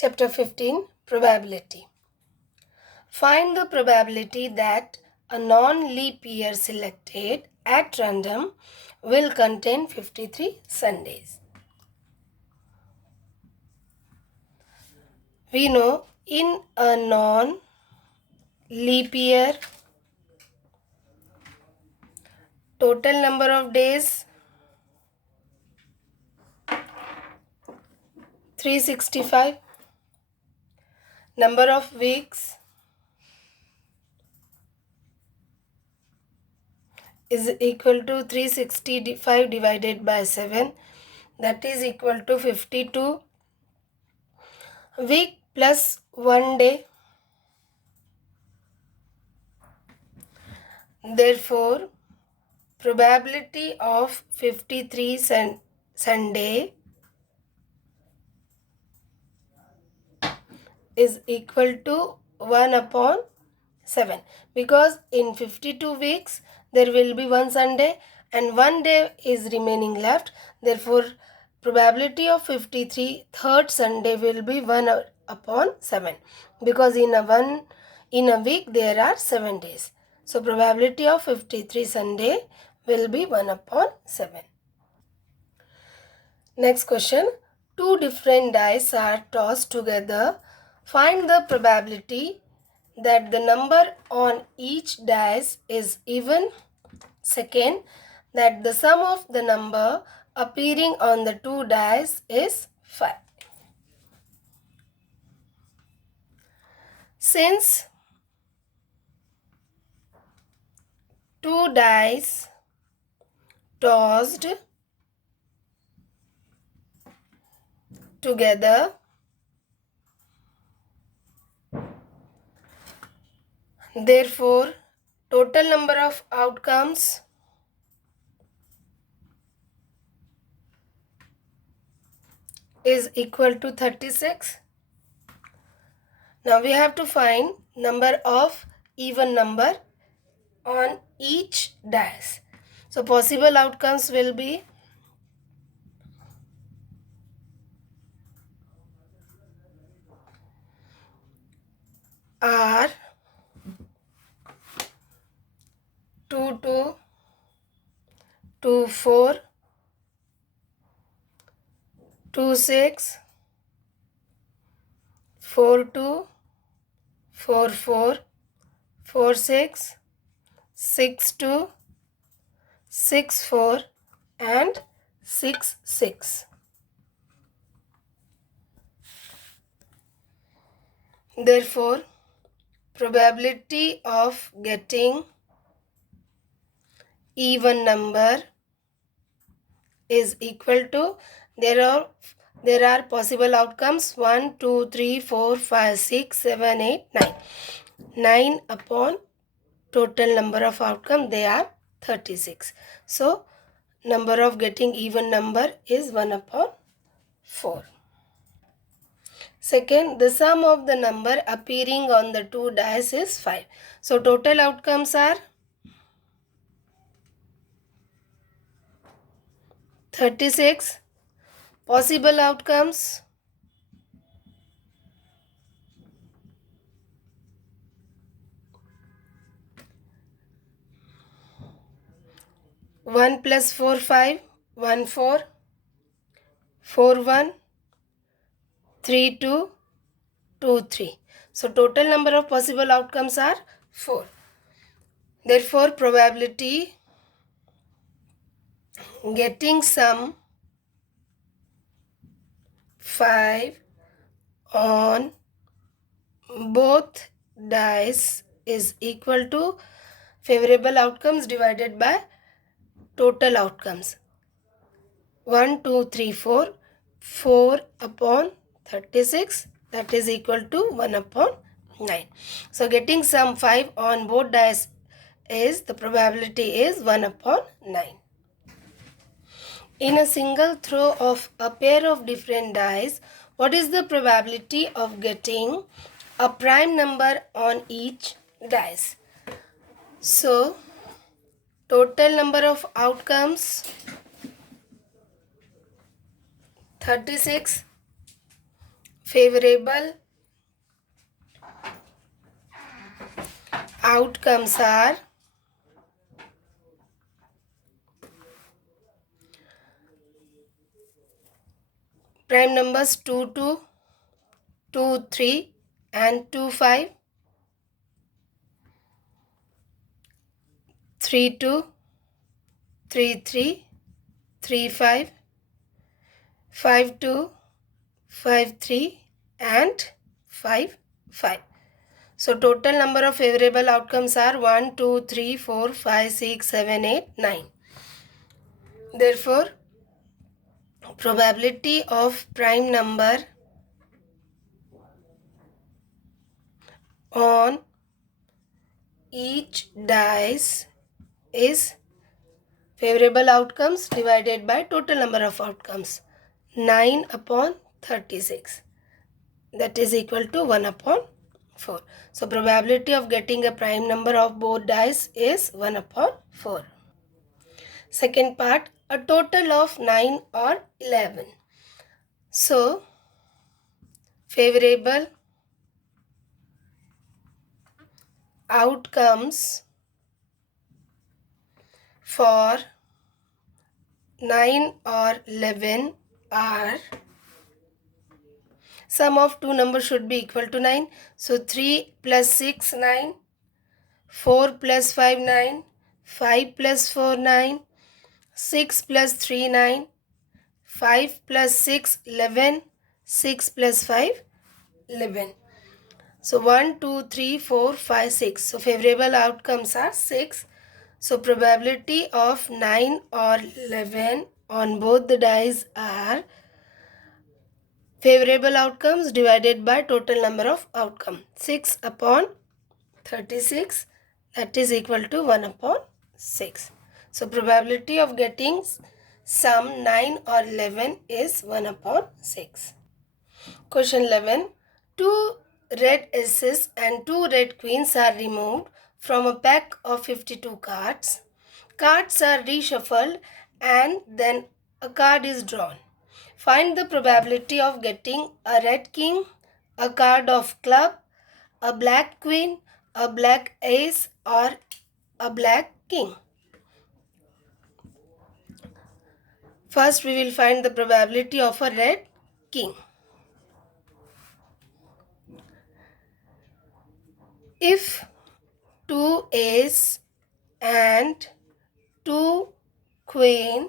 Chapter 15, Probability. Find the probability that a non-leap year selected at random will contain 53 Sundays. We know in a non-leap year, total number of days 365, number of weeks is equal to 365 divided by 7, that is equal to 52. Week plus 1 day, therefore probability of 53 Sunday is equal to 1 upon 7, because in 52 weeks there will be one Sunday and 1 day is remaining left. Therefore probability of 53 third Sunday will be 1 upon 7, because in a week there are 7 days. So probability of 53 Sunday will be 1 upon 7. Next question. Two different dice are tossed together. Find the probability that the number on each dice is even. Second, that the sum of the number appearing on the two dice is 5. Since two dice tossed together, therefore total number of outcomes is equal to 36. Now we have to find number of even number on each dice. So possible outcomes will be R 2 2 2 4 2 6 4 2 4 4 4 6 6 2 6 4 and 6 6. Therefore probability of getting even number is equal to, there are possible outcomes 1 2 3 4 5 6 7 8 9. 9 upon total number of outcome, they are 36. So number of getting even number is 1 upon 4. Second, the sum of the number appearing on the two dice is 5. So total outcomes are 36. Possible outcomes 1 plus 4 5, 1 4, 4 1, 3 2, 2 3. So total number of possible outcomes are 4. Therefore probability getting sum 5 on both dice is equal to favorable outcomes divided by total outcomes. 1 2 3 4, 4 upon 36, that is equal to 1 upon 9. So getting sum 5 on both dice is, the probability is 1 upon 9. In a single throw of a pair of different dice, what is the probability of getting a prime number on each dice? So total number of outcomes 36. favorable outcomes are prime numbers 2, 2, 2, 3 and 2, 5, 3, 2, 3, 3, 3, 5, 5, 2, 5, 3 and 5, 5. So total number of favorable outcomes are 1, 2, 3, 4, 5, 6, 7, 8, 9. Therefore, probability of prime number on each dice is favorable outcomes divided by total number of outcomes, 9 upon 36. That is equal to 1 upon 4. So probability of getting a prime number of both dice is 1 upon 4. Second part, a total of 9 or 11. So favorable outcomes for 9 or 11 are, sum of two numbers should be equal to 9. So 3 plus 6, 9. 4 plus 5, 9. 5 plus 4, 9. 6 plus 3, 9. 5 plus 6, 11. 6 plus 5, 11. So 1, 2, 3, 4, 5, 6. So favorable outcomes are 6. So probability of 9 or 11 on both the dice are favorable outcomes divided by total number of outcome. 6 upon 36, that is equal to 1 upon 6. So probability of getting sum 9 or 11 is 1 upon 6. Question 11. 2 red aces and 2 red queens are removed from a pack of 52 cards. Cards are reshuffled and then a card is drawn. Find the probability of getting a red king, a card of club, a black queen, a black ace or a black king. First we will find the probability of a red king. If 2 ace and 2 queen,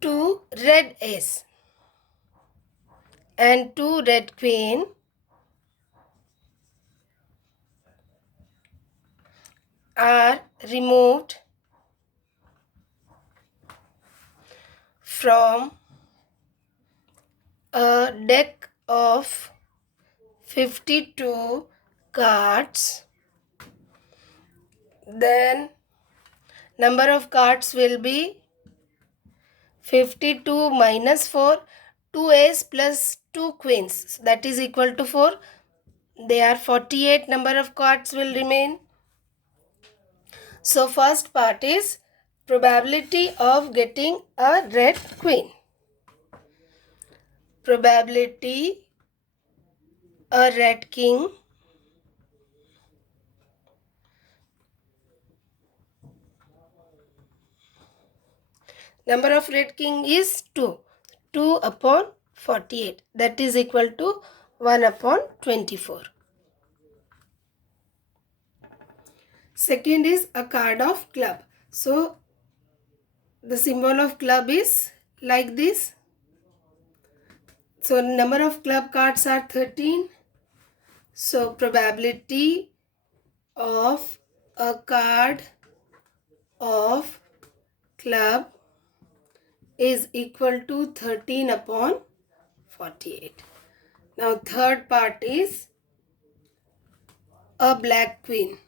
2 red ace and 2 red queen are removed from a deck of 52 cards, then number of cards will be 52 minus 4, 2 ace plus 2 queens, so that is equal to 4. There are 48 number of cards will remain. So first part is probability of getting a red queen. Probability a red king number of red king is 2. 2 upon 48, that is equal to 1 upon 24. Second is a card of club. So the symbol of club is like this. So number of club cards are 13. So probability of a card of club is equal to 13 upon 48. Now third part is a black queen.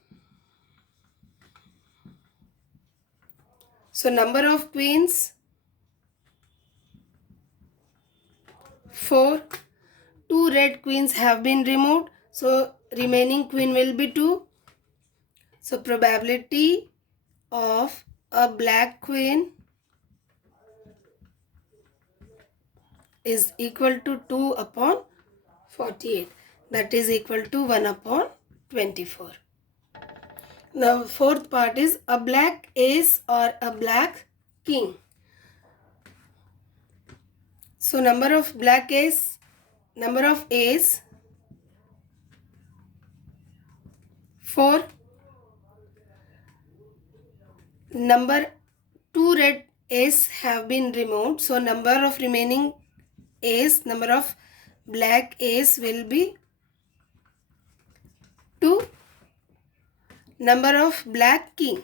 So number of queens 4. 2 red queens have been removed. So remaining queen will be 2. So probability of a black queen is equal to 2 upon 48. That is equal to 1 upon 24. The fourth part is a black ace or a black king. So number of ace 4. Number 2 red ace have been removed. So number of remaining ace, number of black ace will be 2. Number of black king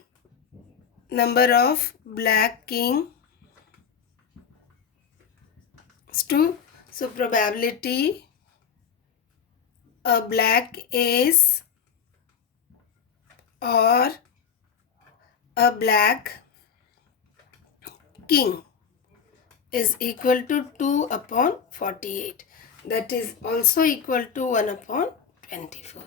is 2. So probability a black ace or a black king is equal to 2 upon 48. That is also equal to 1 upon 24.